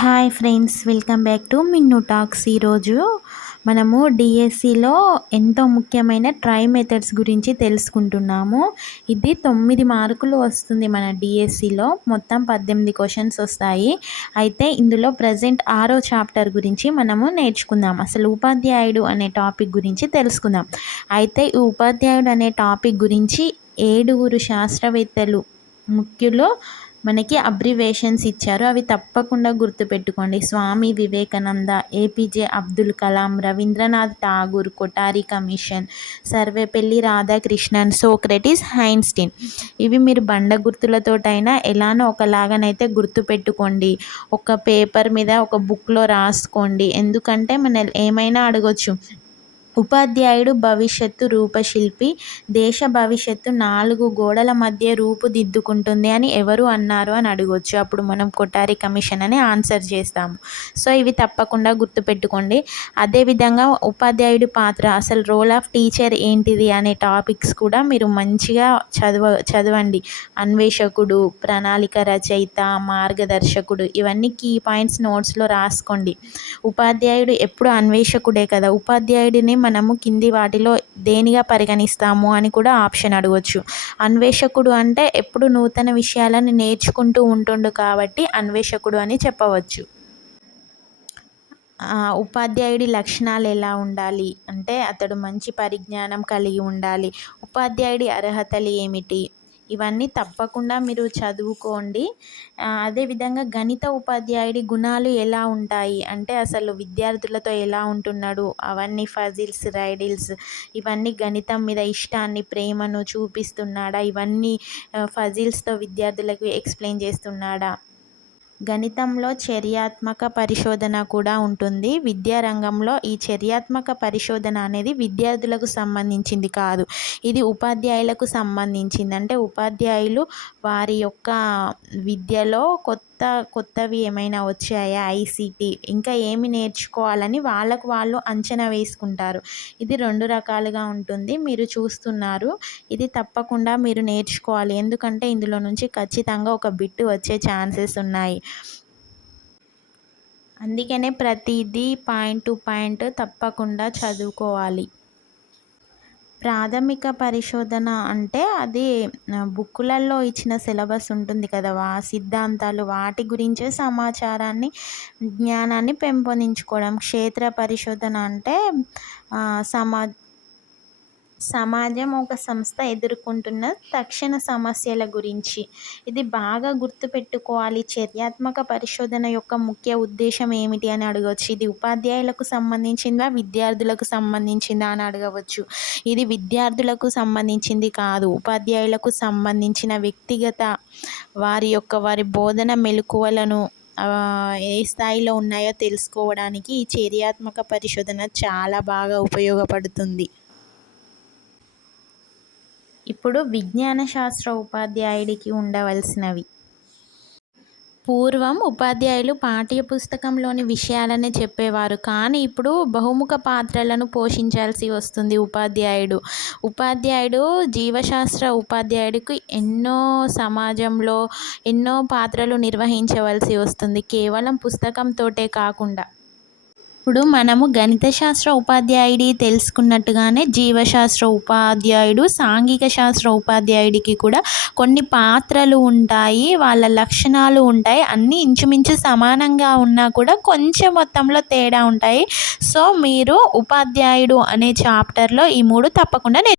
Hi friends welcome back to Minnu talks ఈరోజు మనము డిఎస్సిలో ఎంతో ముఖ్యమైన ట్రై మెథడ్స్ గురించి తెలుసుకుంటున్నాము. ఇది తొమ్మిది మార్కులు వస్తుంది మన డిఎస్సిలో మొత్తం పద్దెనిమిది క్వశ్చన్స్ వస్తాయి. అయితే ఇందులో ప్రజెంట్ ఆరో చాప్టర్ గురించి మనము నేర్చుకుందాం. అసలు ఉపాధ్యాయుడు అనే టాపిక్ గురించి తెలుసుకుందాం. అయితే ఈ ఉపాధ్యాయుడు అనే టాపిక్ గురించి ఏడుగురు శాస్త్రవేత్తలు ముఖ్యులు మనకి అబ్రివేషన్స్ ఇచ్చారు. అవి తప్పకుండా గుర్తుపెట్టుకోండి. Swami Vivekananda APJ Abdul Kalam Rabindranath Tagore Kothari commission Sarvepalli Radhakrishnan Socrates Einstein. ఇవి మీరు బండ గుర్తులతోటైనా ఎలానో ఒకలాగానైతే గుర్తుపెట్టుకోండి. ఒక పేపర్ మీద ఒక బుక్లో రాసుకోండి. ఎందుకంటే మన ఏమైనా అడగొచ్చు. ఉపాధ్యాయుడు భవిష్యత్తు రూపశిల్పి. దేశ భవిష్యత్తు నాలుగు గోడల మధ్య రూపుదిద్దుకుంటుంది అని ఎవరు అన్నారు అని అడగొచ్చు. అప్పుడు మనం కొటారి కమిషన్ అని ఆన్సర్ చేస్తాము. సో ఇవి తప్పకుండా గుర్తుపెట్టుకోండి. అదేవిధంగా ఉపాధ్యాయుడి పాత్ర అసలు రోల్ ఆఫ్ టీచర్ ఏంటిది అనే టాపిక్స్ కూడా మీరు మంచిగా చదవ చదవండి. అన్వేషకుడు ప్రణాళిక రచయిత మార్గదర్శకుడు ఇవన్నీ కీ పాయింట్స్ నోట్స్లో రాసుకోండి. ఉపాధ్యాయుడు ఎప్పుడు అన్వేషకుడే కదా? ఉపాధ్యాయుడిని మనము కింది వాటిలో దేనిగా పరిగణిస్తాము అని కూడా ఆప్షన్ అడగవచ్చు అన్వేషకుడు అంటే ఎప్పుడు నూతన విషయాలను నేర్చుకుంటూ ఉంటుండు కాబట్టి అన్వేషకుడు అని చెప్పవచ్చు. ఉపాధ్యాయుడి లక్షణాలు ఎలా ఉండాలి? అంటే అతడు మంచి పరిజ్ఞానం కలిగి ఉండాలి. ఉపాధ్యాయుడి అర్హతలు ఏమిటి? ఇవన్నీ తప్పకుండా మీరు చదువుకోండి. అదేవిధంగా గణిత ఉపాధ్యాయుడి గుణాలు ఎలా ఉంటాయి? అంటే అసలు విద్యార్థులతో ఎలా ఉంటున్నాడు? అవన్నీ ఫజిల్స్ రైడిల్స్ ఇవన్నీ గణితం మీద ఇష్టాన్ని ప్రేమను చూపిస్తున్నాడా? ఇవన్నీ ఫజిల్స్తో విద్యార్థులకు ఎక్స్ప్లెయిన్ చేస్తున్నాడా? గణితంలో చర్యాత్మక పరిశోధన కూడా ఉంటుంది. విద్యారంగంలో ఈ చర్యాత్మక పరిశోధన అనేది విద్యార్థులకు సంబంధించింది కాదు. ఇది ఉపాధ్యాయులకు సంబంధించింది. అంటే ఉపాధ్యాయులు వారి యొక్క విద్యలో కొత్త కొత్త కొత్తవి ఏమైనా వచ్చాయా? ఐసీటీ ఇంకా ఏమి నేర్చుకోవాలని వాళ్ళకు వాళ్ళు అంచనా వేసుకుంటారు. ఇది రెండు రకాలుగా ఉంటుంది. మీరు చూస్తున్నారు. ఇది తప్పకుండా మీరు నేర్చుకోవాలి. ఎందుకంటే ఇందులో నుంచి ఖచ్చితంగా ఒక బిట్టు వచ్చే ఛాన్సెస్ ఉన్నాయి. అందుకనే ప్రతిదీ పాయింట్ టు పాయింట్ తప్పకుండా చదువుకోవాలి. ప్రాథమిక పరిశోధన అంటే అది బుక్కులలో ఇచ్చిన సిలబస్ ఉంటుంది కదా వా సిద్ధాంతాలు వాటి గురించే సమాచారాన్ని జ్ఞానాన్ని పెంపొందించుకోవడం. క్షేత్ర పరిశోధన అంటే సమా సమాజం ఒక సంస్థ ఎదుర్కొంటున్న తక్షణ సమస్యల గురించి. ఇది బాగా గుర్తుపెట్టుకోవాలి. చర్యాత్మక పరిశోధన యొక్క ముఖ్య ఉద్దేశం ఏమిటి అని అడగవచ్చు. ఇది ఉపాధ్యాయులకు సంబంధించిందా విద్యార్థులకు సంబంధించిందా అని అడగవచ్చు. ఇది విద్యార్థులకు సంబంధించింది కాదు ఉపాధ్యాయులకు సంబంధించిన వ్యక్తిగత వారి యొక్క వారి బోధన మెలకువలను ఏ స్థాయిలో ఉన్నాయో తెలుసుకోవడానికి ఈ చర్యాత్మక పరిశోధన చాలా బాగా ఉపయోగపడుతుంది. ఇప్పుడు విజ్ఞాన శాస్త్ర ఉపాధ్యాయుడికి ఉండవలసినవి. పూర్వం ఉపాధ్యాయులు పాఠ్య పుస్తకంలోని విషయాలనే చెప్పేవారు. కానీ ఇప్పుడు బహుముఖ పాత్రలను పోషించాల్సి వస్తుంది ఉపాధ్యాయుడు. ఉపాధ్యాయుడు జీవశాస్త్ర ఉపాధ్యాయుడికి ఎన్నో సమాజంలో ఎన్నో పాత్రలు నిర్వహించవలసి వస్తుంది. కేవలం పుస్తకంతోటే కాకుండా ఇప్పుడు మనము గణిత శాస్త్ర ఉపాధ్యాయుడి తెలుసుకున్నట్టుగానే జీవశాస్త్ర ఉపాధ్యాయుడు సాంఘిక శాస్త్ర ఉపాధ్యాయుడికి కూడా కొన్ని పాత్రలు ఉంటాయి వాళ్ళ లక్షణాలు ఉంటాయి. అన్నీ ఇంచుమించు సమానంగా ఉన్నా కూడా కొంచెం మొత్తంలో తేడా ఉంటాయి. సో మీరు ఉపాధ్యాయుడు అనే చాప్టర్లో ఈ మూడు తప్పకుండా